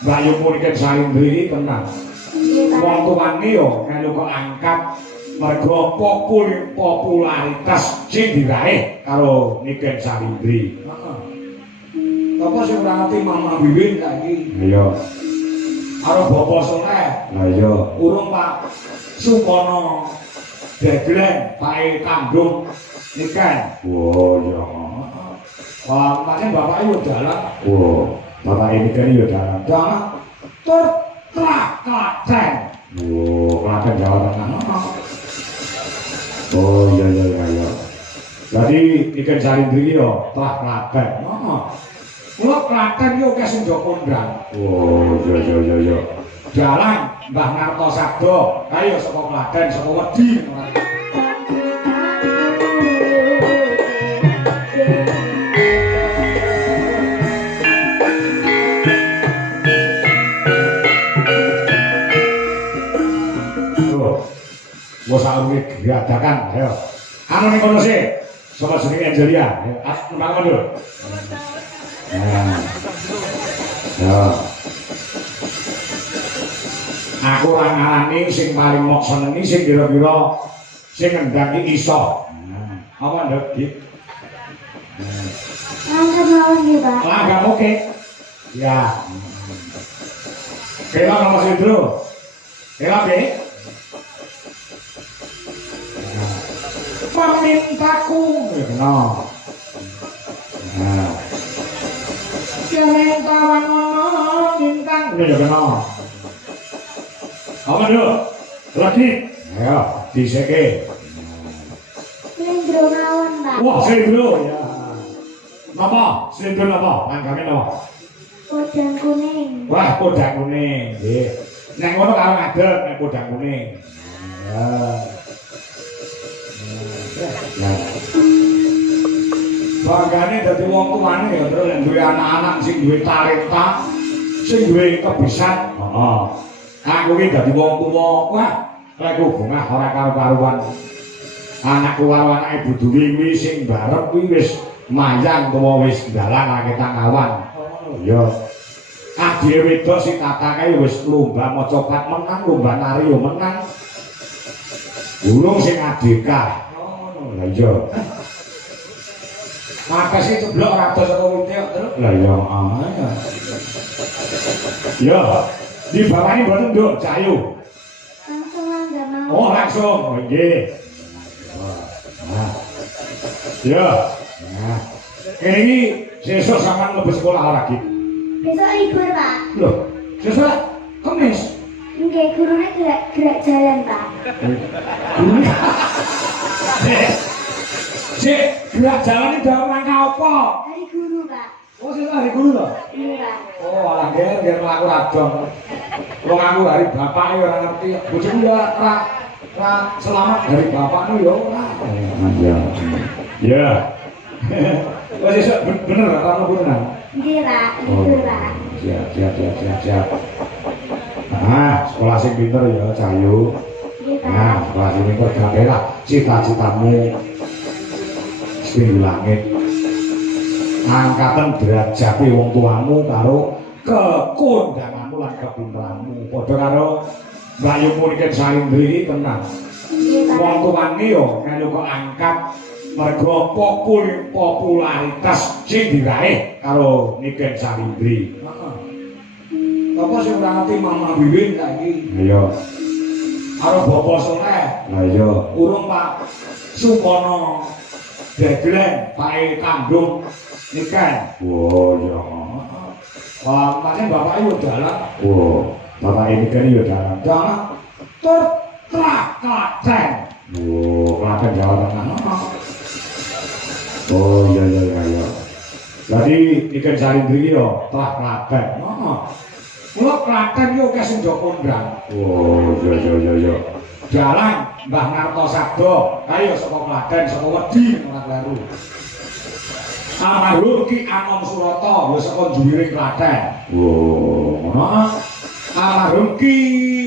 Bayu mungkin Salindri tenang. Wong tuane yo melu kok angkat mergo popularitas sing diraih karo Niken Salindri. Heeh. Apa sing ora ngerti Mama Wiwin saiki? Iya. Karo Bapak Soleh. Lah iya. Urung Pak Sukono Deglen Pak Kandung Niken. Oh iya. Wah, pancen bapake yo dalan. Oh, bapak ini kan yo dalan. Dalan tur Klaten. Oh, Klaten Jawa Tengah. Oh iya. Jadi Niken Salindri yo telah Klaten. Mula Klaten yo akeh sing njogo ndang. Oh iya. Dalan Mbah Nartasabda. Ayo saka Klaten, saka Wedi. Wes awake diadakan, ayo. Anu ning kono sih. Sapa jenenge Angelia? Nembang kono. Ya. Aku ora ngarani sing paling mok senengi sing kira-kira sing ngendhangi iso. Apa nduk, Dik? Langgam mawon nggih, Pak. Langgam oke. Ya. Kela nomor sidro. Kela Dik. Permintaku no. Nah. Yen tawangono bintang ya kena. Apa nduk? Lagi. Ayo, diseke. Slendro mawon, Pak. Wah, slendro ya. Napa? Slendro napa? Langgame napa? Podang kuning. Wah, podang kuning. Nggih. Nek ngono karo ngadeg nek podang kuning. Ya. Banggane dadi wong tuane ya terus nek duwe anak-anak sing duwe talenta, sing duwe kebisan. Heeh. Aku iki dadi wong tuwa, wah, lek hubungah ora karo-karuan. Anakku karo anake Budu Wiwi sing barep kuwi wis mayang tuwa wis dalan akeh tangawan. Oh iya. Adike wedok si Tata kae wis lomba maca pat menang, lomba nari yo menang. Ulung sing adika. Lah iya. Maka sih ceblok ratus saka wite kok terus. Lah iya, ya. Di bapaknya mboten nduk Cayu. Langsung langgam mawon. Oh, langsung. Oh nggih. Nah. Ya. Nah. Ini sesuk sampean mlebu sekolah ora, Ki? Besok libur, Pak. Loh, sesuk Kamis. Nggih, gurune gerak jalan, Pak. Cek, gerak jalan ini dalam rangka apa? Hari guru, Pak. Oh, sesuk hari guru loh? Iya, Pak. Oh, alah nggih mlaku radon. Wong aku hari bapake ora ngerti. Bojoku ya ora selamat dari bapakmu ya ora. Iya. Ya. Wes sesuk bener ora mlebu tenan. Nggih, Pak. Libur, Pak. Siap. Nah, sekolah sing pinter ya, Cayu. Nggih, Pak. Nah, sekolah sing pinter gawelah cita-citamu sing langit. Angkatan derajate wong tuamu karo kekondanganmu lan kepinteranmu. Padha karo Bayu Niken Salindri tenang. Nggih, Pak. Wong tuane yo melu kok angkat mergo popularitas sing diraih karo Niken Salindri. Heeh. Apa sing ora ngerti Mama Wiwin saiki? Iya. Karo Bapak Soleh. Lah iya. Urung Pak Sukono Deglen Pak Kandung Niken. Oh iya. Wah, pancen bapake yo dalan. Oh, bapak ini kan yo dalan. Dalan tur Klaten. Oh, Klaten Jawa Tengah. Oh iya. Jadi Niken Salindri yo telah Klaten. Mula Klaten yo akeh sing njogo ndang. Oh iya. Dalan Mbah Nartasabda. Ayo saka Klaten, saka Wedi ora kleru. Almarhum Ki Anom Surata ya saka Juwiring Klaten. Oh, ngono. Almarhum Ki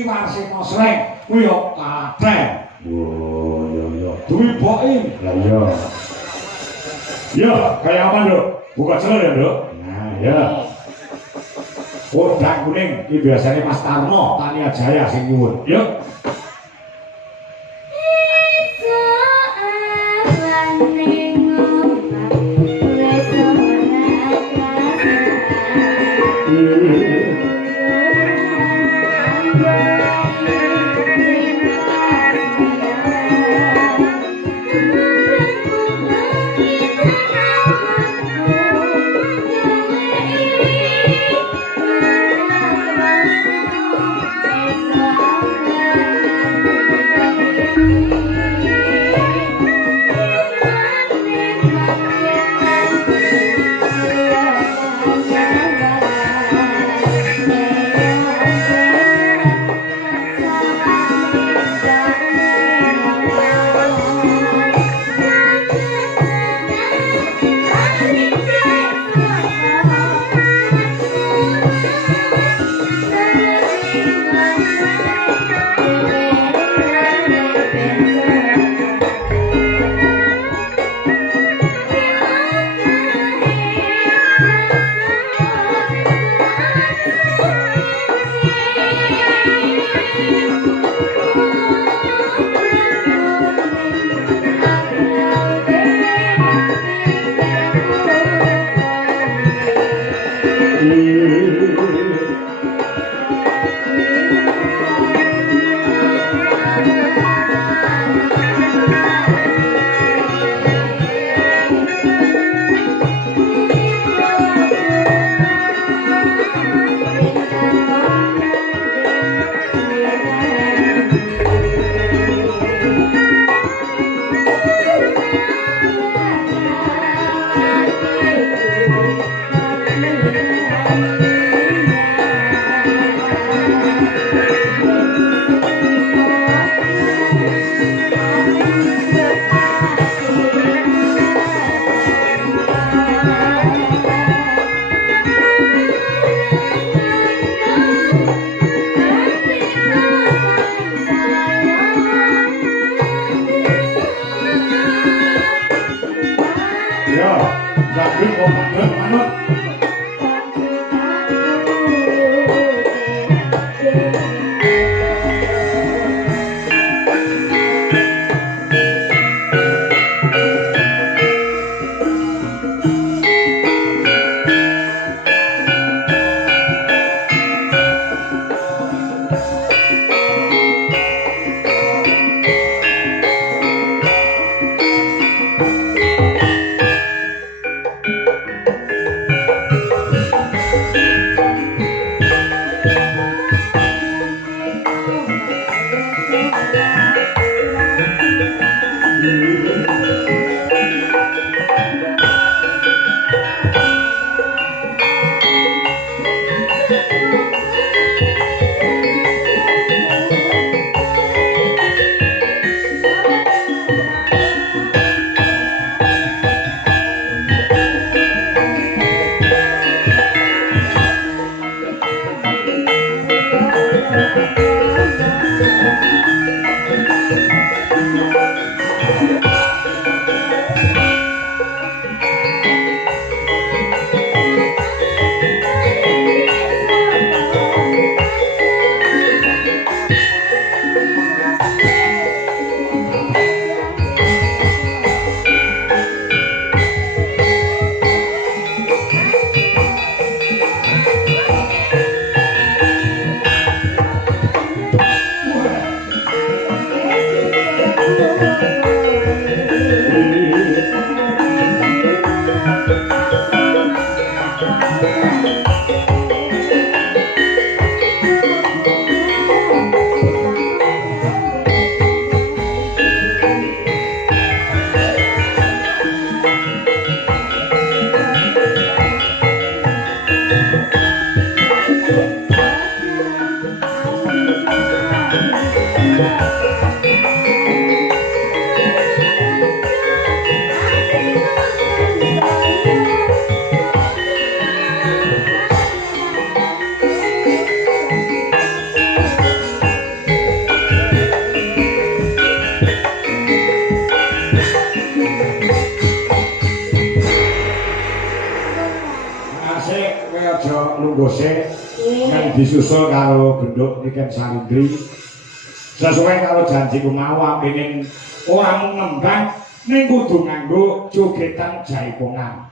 Warsina Sreng kuwi ya Klaten. Oh, iya. Duwi Boim. Lah iya. Ya, kaya apa, Nduk? Buka celana ya, Nduk. Nah, ya. Kodang kuning iki biasane Mas Tarno Tania Jaya sing nyuwun. Yuk. disusul karo genduk Niken Salindri sesuai karo janjiku mau apenen ora mung nembang ning kudu nganggo jogetan jaipongan